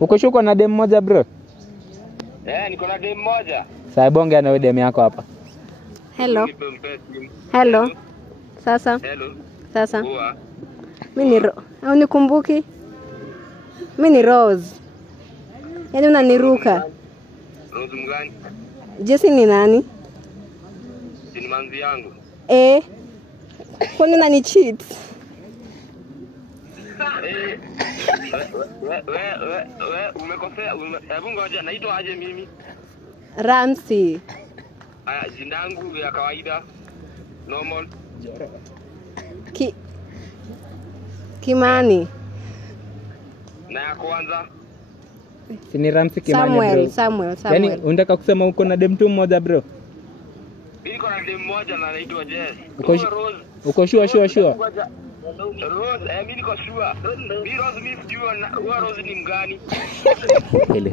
Uko shuko na dem moja bro? Niko na dem moja. Sasa bonge na dem yako hapa. Hello. Hello. Sasa. Hello. Sasa. Poa. Mimi ni unikumbuki? Mimi ni Rose. Yaani unaniruka. Rose mgani? Jesse ni nani? Ni manzi yangu. Kwani unani cheat? Umekosea. Hebu ngoja, naitwa aje mimi? Ramsey. Jina langu ya kawaida. Normal. Kimani. Na ya kwanza? Si ni Ramsey Kimani bro. Samuel. Yaani unataka kusema uko na dem tu mmoja bro? Niko na dem moja na anaitwa Jess. Uko sure? Rose, mimi niko sure. Mimi Rose mimi sijua Rose ni mgani.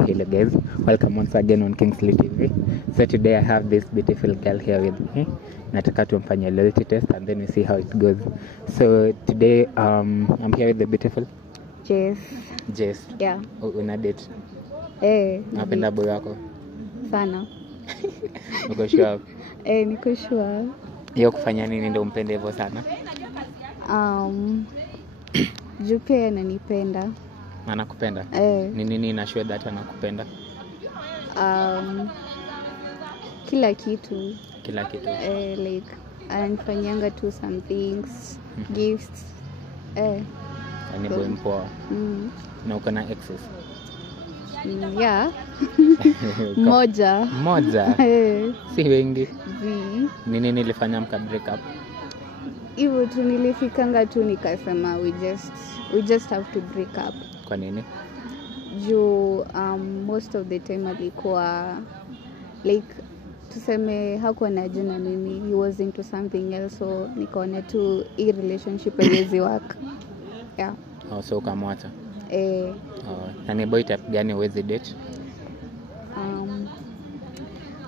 Hello guys, welcome once again on Kingsley TV. So today I have this beautiful girl here with me. Nataka tumfanye loyalty test and then we see how it goes. So today I'm here with the beautiful Jess. Yeah. Una date? Napenda boy wako sana. Uko sure? Niko sure. Yeye kufanya nini ndio umpende hivyo sana? Juu pia ananipenda. Anakupenda? Ni nini ina show that anakupenda? Kila kitu. Like ananifanyanga tu some things, gifts. Ni boy mpoa. Na uko na exes? Yeah. Moja. Si wengi. Ni nini ilifanya mka break up? Hivyo tu nilifikanga tu nikasema we just have to break up. Kwa nini? Juu most of the time alikuwa like tuseme hakuwa najua na mimi, he was into something else, so nikaona tu hii relationship haiwezi work. Yeah. So ukamwacha? Na ni boy type gani huwezi date?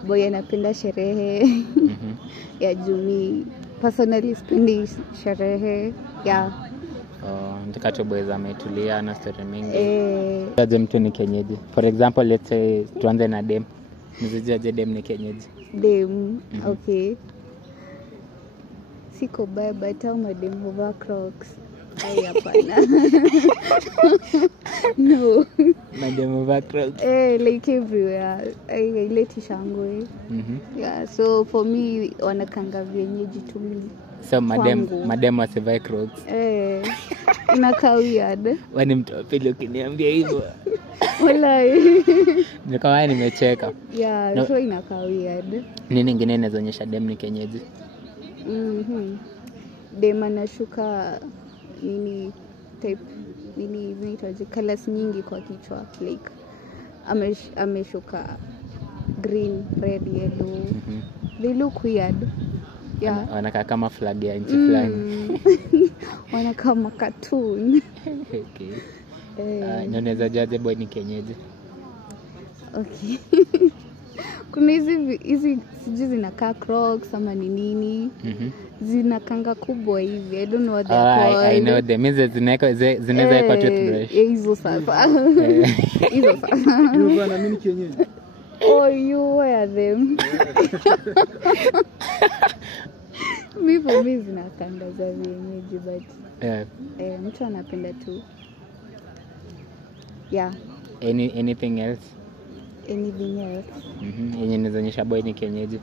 Boy anapenda sherehe. Ya jumi personally spendi sherehe. Yeah. Nataka tu boys ametulia na story mingi. Aje mtu ni kienyeji. For example, let's say tuanze na dem. Mzijaje dem ni kienyeji? Dem, okay. Siko baba tau madem huvaa Crocs. Hapana. No. Madem huvaa Crocs. Like everywhere. Ileti shangwe. Yeah, so for me wanakanga vienyeji tu mimi. So madem wasivae Crocs. Inakaa weird. Wani mtu wa pili ukiniambia hivyo. Walai. Nikawa nimecheka. Yeah, no. So inakaa weird. Nini nyingine inaonyesha dem ni kienyeji? Dem anashuka nini type nini zinaitwaje colors nyingi kwa kichwa, like ameshuka green, red, yellow. They look weird. Yeah. Wanakaa kama flag ya nchi fulani. Wanakaa kama cartoon. Okay. Unaweza jaje boy ni kienyeji? Okay. Kuna hizi sijui zinakaa Crocs ama ni nini. Zinakanga kubwa hivi. I don't know what they're called. I know them. Zinaweza kwa toothbrush. Hizo sasa. Hizo sasa. Yuko na mimi kienyeji. Oh, you wear them. Mimi zinakanga za vienyeji but mtu anapenda tu. Yeah. Anything else? Yenye inaonyesha boy ni kienyeji?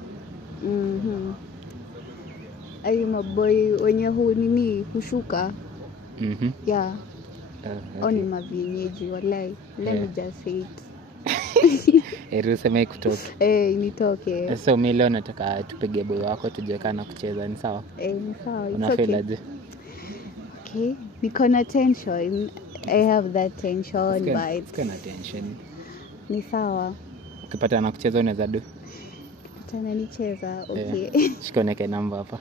Ayo maboy wenye nini hushuka. Yeah. Oni mavienyeji walai. Let me just say it. Eruseme kutoke. Nitoke. So mimi leo nataka tupige boy wako tujeka na kucheza, ni sawa? Ni sawa. Unafeel aje? Okay. Niko na tension. I have that tension but it's kind of tension. Ni sawa. Ukipata na kucheza unaweza do? Ukipata nicheza, okay. Shikoneke namba hapa.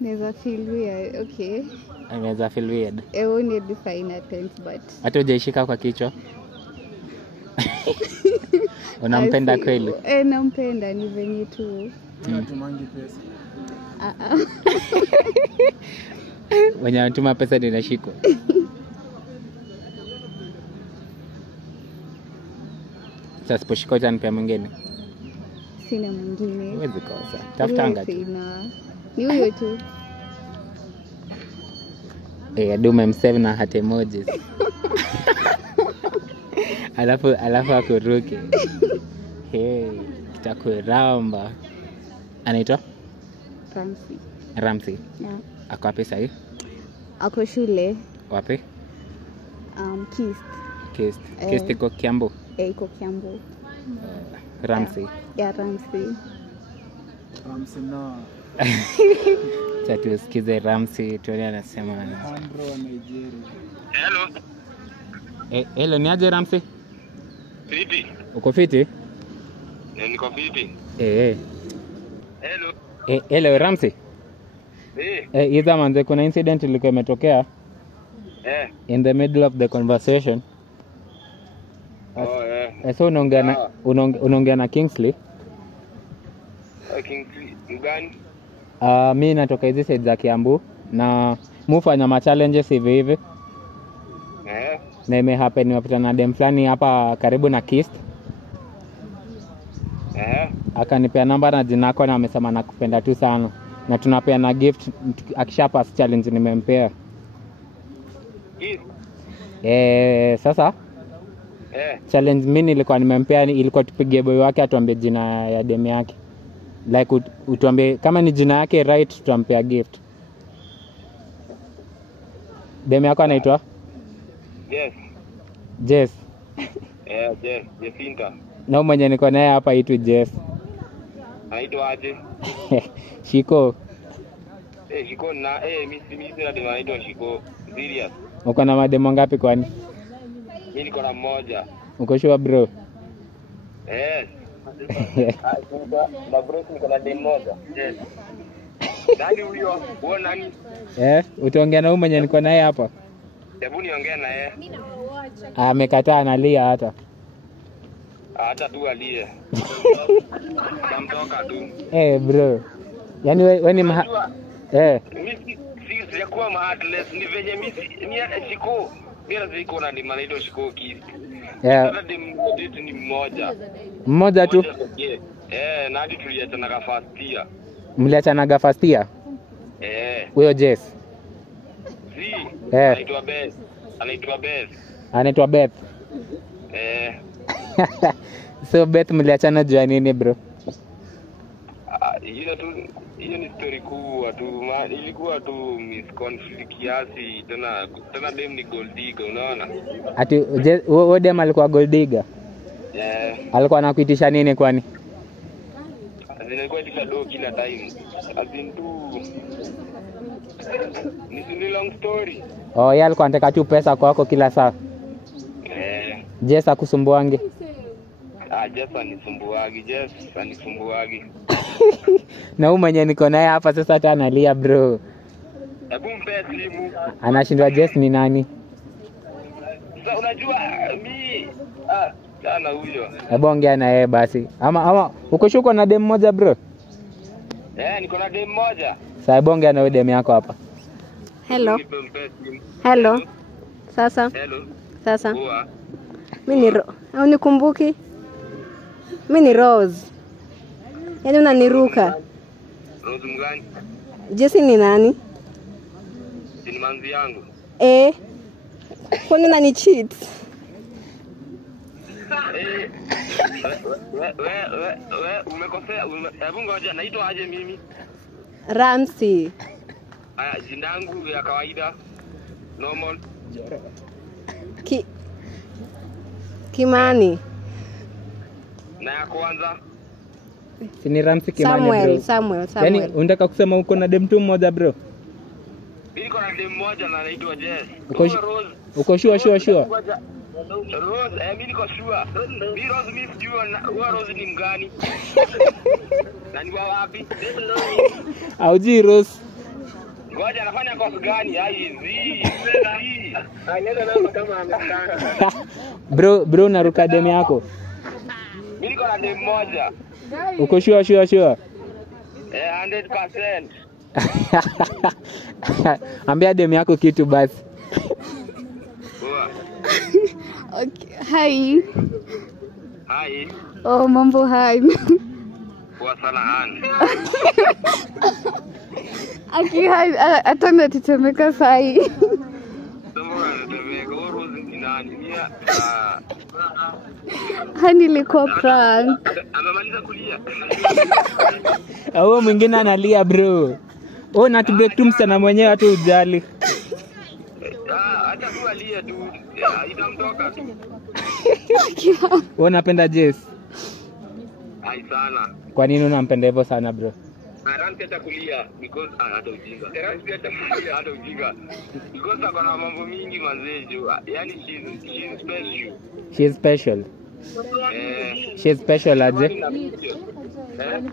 Naweza feel weird, okay. Naweza feel weird. I won't define a tense but hata hujaishika kwa kichwa. Unampenda kweli? Nampenda, ni venye tu. Unatumangi pesa? Wenye wanatuma pesa ndio nashikwa. Sasa siposhika utanipea mwingine. Sina mwingine. Huwezi kosa. Tafutanga tu. Sina. Ni huyo tu. Adume msave na heart emojis. alafu akuruke. Kitakuramba. Anaitwa? Ramsey. Yeah. Ako wapi sasa? Ako shule. Wapi? Kist. Kist iko Kiambu. Iko Kiambu. Ramsey. Yeah, Ramsey. Ramsey na Sasa tusikize Ramsey tuone anasema. Andro wa Nigeria. Hello. Hello, ni aje Ramsey? Fiti. Uko fiti? Niko fiti. Hello. Hello Ramsey. Iza manze kuna incident ilikuwa imetokea. In the middle of the conversation. So unaongea na Kingsley. Kingsley mgani? Mimi natoka hizi side za Kiambu na mufanya ma challenges hivi. Na imehappen nimepata na dem fulani hapa karibu na Kist. Akanipea namba na jina lako na amesema nakupenda tu sana. Na tunapea na gift akishapass challenge nimempea. Sasa challenge mimi nilikuwa nimempea ilikuwa tupige boy wake atuambie jina ya dem yake. Like utuambie kama ni jina yake right tutampea gift. Dem yako anaitwa? Jess. Jesinta. Na mwenye niko naye hapa itu Jess. Anaitwa aje? Shiko. Shiko na mimi sina dema anaitwa Shiko. Serious. Uko na mademo ngapi kwani? Mimi niko na mmoja. Uko sure bro? Na bro niko na demo moja. Nani huyo? Huo nani? Utaongea na huyu mwenye niko naye hapa? Hebu niongee na yeye. Amekataa analia hata. Hata tu alie. Tamtoka tu. Bro. Yaani wewe ni mimi si kwa heartless ni venye mimi Shiko. Bila ziko na dema anaitwa Shiko Kist. Sasa demu ni mmoja. Mmoja tu? Na hadi tuliachana first year. Mliachana first year? Huyo Jess. Anaitwa Beth. So Beth mliachana juu ya nini bro? Hiyo ni story kubwa tu. Ilikuwa tu misconflict kiasi tena dem ni gold digger unaona? Ati wewe dem alikuwa gold digger? Alikuwa anakuitisha nini kwani? Alikuwa anakuitisha do kila time. Ni long story. Yeye alikuwa anataka tu pesa kwako kila saa. Jess akusumbuange? Jess anisumbuagi. Na huyu mwenye niko naye hapa sasa hata analia bro. Hebu mpe simu. Anashindwa Jess ni nani? Sasa unajua mimi sana huyo. Hebu ongea na yeye basi. Ama uko shuko na dem moja bro? Niko na dem moja. Sasa hebu ongea na wewe dem yako hapa. Hello. Sasa. Mimi ni unikumbuki? Mimi ni Rose. Yaani unaniruka. Rose mgani? Jesse ni nani? Ni manzi yangu. Kwani unani cheat? We umekosea. Hebu ngoja naitwa aje mimi? Ramsey. Jina langu ya kawaida. Normal. Kimani. Na ya kwanza? Ni Ramsey Kimani. Samuel. Yaani unataka kusema uko na dem tu mmoja bro? Niko na dem mmoja na anaitwa Jess. Uko sure? Rose, mimi niko sure. Mimi Rose mimi sijui Rose ni mgani? Na ni wapi? Auji Rose. Ngoja anafanya kosa gani? Anaenda na kama amekana. Bro naruka dem yako. Mimi niko na dem moja. Uko sure? 100%. Ambia dem yako kitu basi. Okay. Hi. Hai. Oh, mambo hai. Kwa sana hani. Aki hai atana tetemeka sai. Somo anatemeka Rose ni nani? Nia Hani ilikuwa prank. amemaliza kulia. Au mwingine analia bro. Oh, na tubreak tu msana mwenyewe hata ujali. Acha tu alia tu. Itamtoka tu. Wewe unapenda Jess? Hai sana. Kwa nini unampenda hivyo sana bro? Ranti hata kulia because hata ujinga. Ranti hata kulia hata ujinga. Because akona mambo mingi mazejo. Yaani she's special. She's special. She's special aje?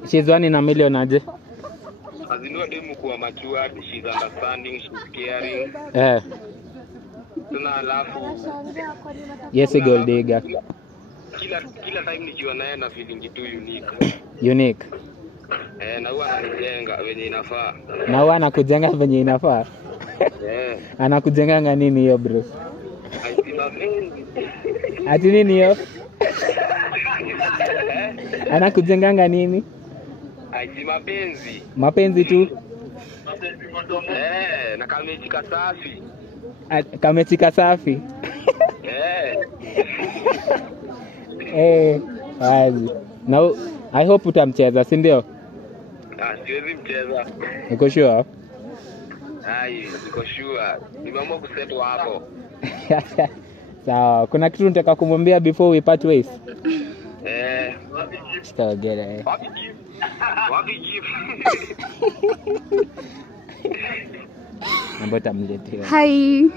She's 1 in a million aje? Azinua demu kuwa matured, she's understanding, she's caring. Tuna alafu. Yes, gold digger. Kila time nikiwa naye na feeling tu unique. Unique. Na huwa anakujenga venye inafaa. Na huwa anakujenga venye inafaa. Anakujenga nini hiyo bro? Ati nini hiyo? Anakujenga nini? Aisi mapenzi. Mapenzi tu. Na kamechika safi. Kamechika safi. Wazi. Now I hope utamcheza, si ndio? Siwezi mcheza. Uko sure? Niko sure. Nimeamua kusetwa hapo. Sawa, kuna kitu nataka kumwambia before we part ways? Stagere. Wapi gift? Mambo tamletea. Hai.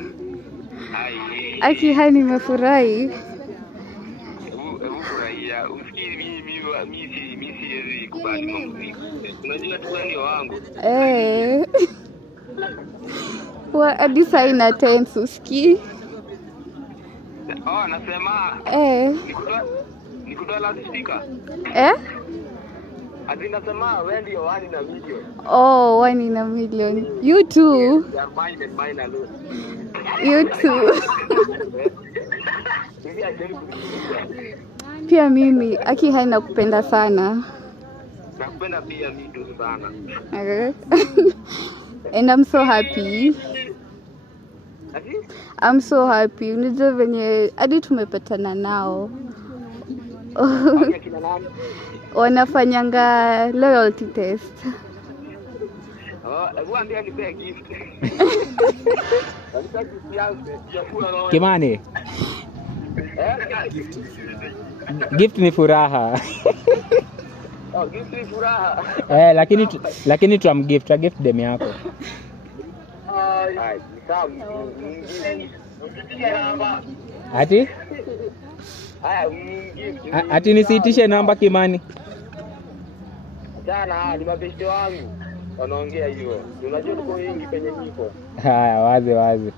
Aki hai nimefurahi. Hebu furahia. Usikii mimi siwezi kubali mambo. Unajua tu ndio wangu. Wa adisa ina tense usikii? Nasema. Nikutoa loudspeaker. Azinasema wewe ndio 1 in a million. 1 in a million. You too. You are mine and mine alone. You too. Pia mimi Aki hai nakupenda sana. Nakupenda pia mimi tu sana. And I'm so happy. I'm so happy. Unajua venye hadi tumepatana nao. Wanafanyanga loyalty test. Waambia nipe gift. Kimani. Gift ni furaha. Gift ni furaha. Lakini tutamgift dem yako. Ati nisiitishe namba Kimani. Jana ni mabeshte wangu wanaongea hivyo. Unajua tuko wengi penye niko. Haya, wazi.